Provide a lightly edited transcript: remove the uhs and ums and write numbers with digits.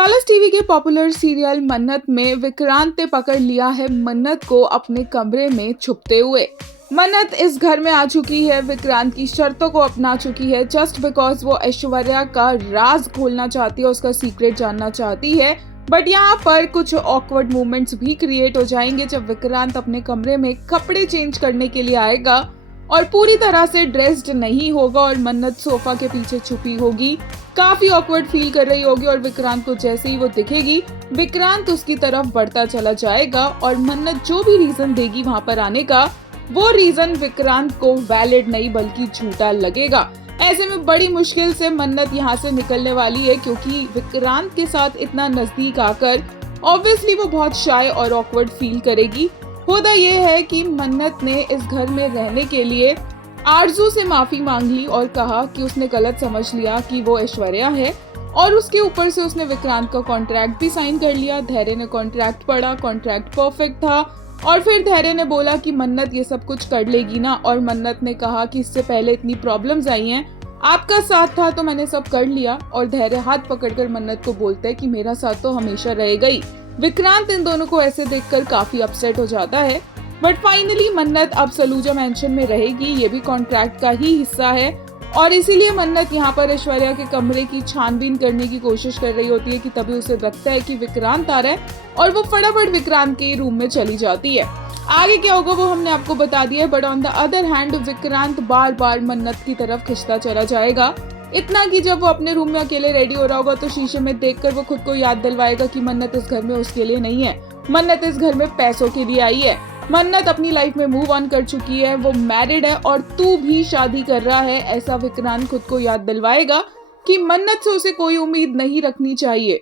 Colors TV के popular serial मन्नत में विक्रांत ने पकड़ लिया है मन्नत को अपने कमरे में छुपते हुए। मन्नत इस घर में आ चुकी है, विक्रांत की शर्तों को अपना चुकी है जस्ट बिकॉज वो ऐश्वर्या का राज खोलना चाहती है, उसका सीक्रेट जानना चाहती है। बट यहाँ पर कुछ ऑकवर्ड मोमेंट्स भी क्रिएट हो जाएंगे जब विक्रांत अपने कमरे में कपड़े चेंज करने के लिए आएगा और पूरी तरह से ड्रेस्ड नहीं होगा और मन्नत सोफा के पीछे छुपी होगी, काफी ऑकवर्ड फील कर रही होगी और विक्रांत को जैसे ही वो दिखेगी विक्रांत उसकी तरफ बढ़ता चला जाएगा और मन्नत जो भी रीजन देगी वहां पर आने का, वो रीजन विक्रांत को वैलिड नहीं बल्कि झूठा लगेगा। ऐसे में बड़ी मुश्किल से मन्नत यहाँ से निकलने वाली है क्योंकि विक्रांत के साथ इतना नजदीक आकर ऑब्वियसली वो बहुत शाय और ऑकवर्ड फील करेगी। होता ये है कि मन्नत ने इस घर में रहने के लिए आरजू से माफी मांग ली और कहा कि उसने गलत समझ लिया कि वो ऐश्वर्या है और उसके ऊपर से उसने विक्रांत का कॉन्ट्रैक्ट भी साइन कर लिया। धैर्य ने कॉन्ट्रैक्ट पढ़ा, कॉन्ट्रैक्ट परफेक्ट था और फिर धैर्य ने बोला कि मन्नत ये सब कुछ कर लेगी ना, और मन्नत ने कहा कि इससे पहले इतनी प्रॉब्लम्स आई हैं, आपका साथ था तो मैंने सब कर लिया। और धैर्य हाथ पकड़कर मन्नत को बोलता है कि मेरा साथ तो हमेशा रहेगा ही। विक्रांत इन दोनों को ऐसे देखकर काफी अपसेट हो जाता है। बट फाइनली मन्नत अब सलूजा मैंशन में रहेगी, ये भी कॉन्ट्रैक्ट का ही हिस्सा है और इसीलिए मन्नत यहाँ पर ऐश्वर्या के कमरे की छानबीन करने की कोशिश कर रही होती है कि तभी उसे लगता है कि विक्रांत आ रहा है और वो फटाफट विक्रांत के रूम में चली जाती है। आगे क्या होगा वो हमने आपको बता दिया है, but on the other hand Vikrant बार बार मन्नत की तरफ खिंचता चला जाएगा, इतना कि जब वो अपने रूम में अकेले रेडी हो रहा होगा तो शीशे में देखकर वो खुद को याद दिलवाएगा कि मन्नत इस घर में उसके लिए नहीं है, मन्नत इस घर में पैसों के लिए आई है। मन्नत अपनी लाइफ में मूव ऑन कर चुकी है, वो मैरिड है और तू भी शादी कर रहा है, ऐसा विक्रांत खुद को याद दिलवाएगा कि मन्नत से उसे कोई उम्मीद नहीं रखनी चाहिए।